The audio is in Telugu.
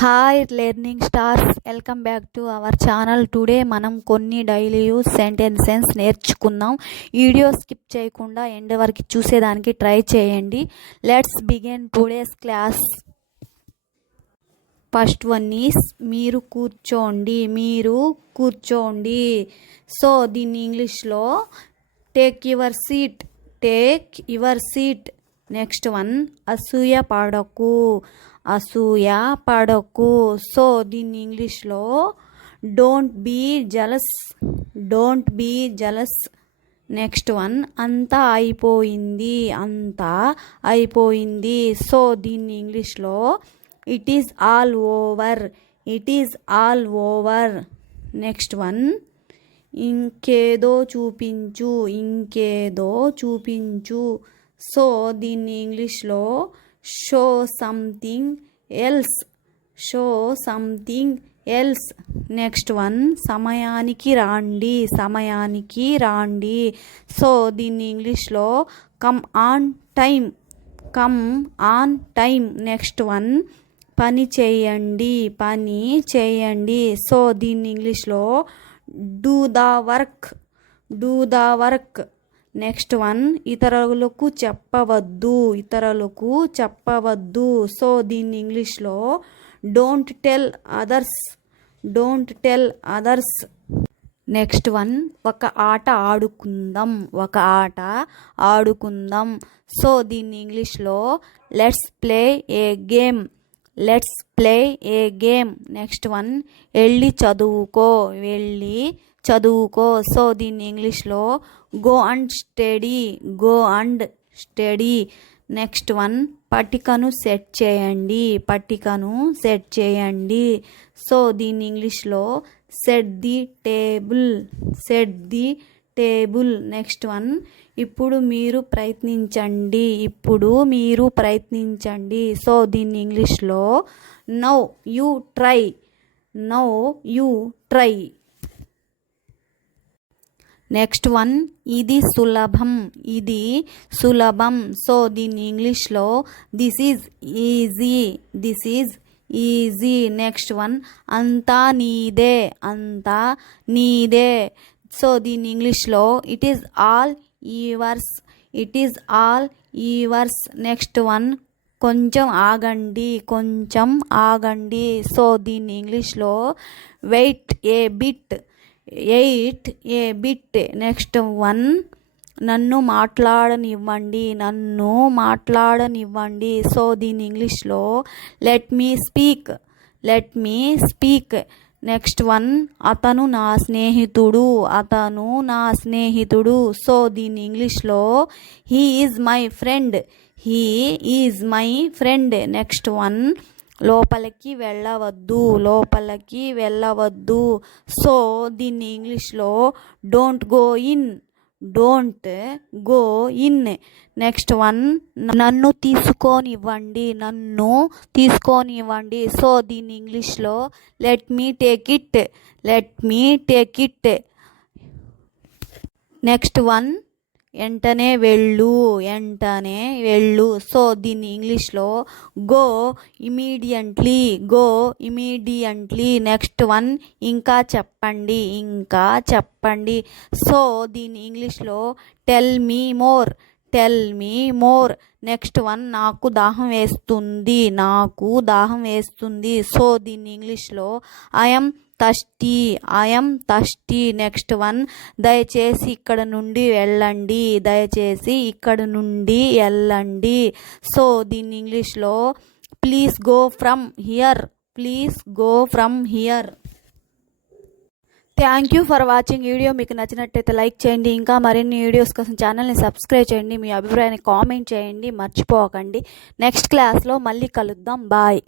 Hi learning stars, welcome back to our channel. Today మనం కొన్ని డైలీ యూజ్ సెంటెన్సెస్ నేర్చుకుందాం. వీడియో స్కిప్ చేయకుండా ఎండ్ వరకు చూసేదానికి ట్రై చేయండి. Let's begin today's class. First one is మీరు కూర్చోండి. సో దీన్ని ఇంగ్లీష్లో take your seat. Next one అసూయ పడకు. సో దీన్ని ఇంగ్లీష్లో don't be jealous. Next one అంతా అయిపోయింది. సో దీన్ని ఇంగ్లీష్లో it is all over. Next one ఇంకేదో చూపించు. సో దీన్ని ఇంగ్లీష్లో show something else. Next one సమయానికి రాండి. సో దీన్ని ఇంగ్లీష్లో come on time. Next one పని చేయండి. సో దీన్ని ఇంగ్లీష్లో do the work. Next one ఇతరులకు చెప్పవద్దు. సో దీన్ని ఇంగ్లీష్లో don't tell others. Next one ఒక ఆట ఆడుకుందాం. సో దీన్ని ఇంగ్లీష్లో let's play A game. Next one వెళ్ళి చదువుకో. సో దీన్ని ఇంగ్లీష్లో go and study. Next one పట్టికను సెట్ చేయండి. సో దీన్ని ఇంగ్లీష్లో set the table. Next one ఇప్పుడు మీరు ప్రయత్నించండి. సో దీన్ని ఇంగ్లీష్లో now you try. Next one ఇది సులభం. సో దీన్ని ఇంగ్లీష్లో this is easy. Next one అంతా నీదే. సో దీన్ని ఇంగ్లీష్లో it is all yours. Next one కొంచెం ఆగండి. సో దీన్ని ఇంగ్లీష్లో వెయిట్ ఏ బిట్. నెక్స్ట్ వన్ నన్ను మాట్లాడనివ్వండి. సో దీని ఇంగ్లీష్లో let me speak. Next one అతను నా స్నేహితుడు. సో దీని ఇంగ్లీష్లో he is my friend. Next one లోపలికి వెళ్ళవద్దు. సో దీన్ని ఇంగ్లీష్లో don't go in. Next one నన్ను తీసుకోనివ్వండి. సో దీన్ని ఇంగ్లీష్లో let me take it. Next one వెంటనే వెళ్ళు. సో దీన్ని ఇంగ్లీష్లో గో ఇమీడియట్లీ. నెక్స్ట్ వన్ ఇంకా చెప్పండి. సో దీన్ని ఇంగ్లీష్లో tell me more. Next one నాకు దాహం వేస్తుంది. సో దీన్ని ఇంగ్లీష్లో ఐఎమ్ థర్స్టీ. నెక్స్ట్ వన్ దయచేసి ఇక్కడ నుండి వెళ్ళండి. సో దీన్ని ఇంగ్లీష్లో please go from here. Thank you for watching. Video మీకు నచ్చినట్టయితే లైక్ చేయండి. ఇంకా మరిన్ని వీడియోస్ కోసం ఛానల్ని సబ్స్క్రైబ్ చేయండి. మీ అభిప్రాయాన్ని కామెంట్ చేయండి, మర్చిపోకండి. నెక్స్ట్ క్లాస్లో మళ్ళీ కలుద్దాం. బాయ్.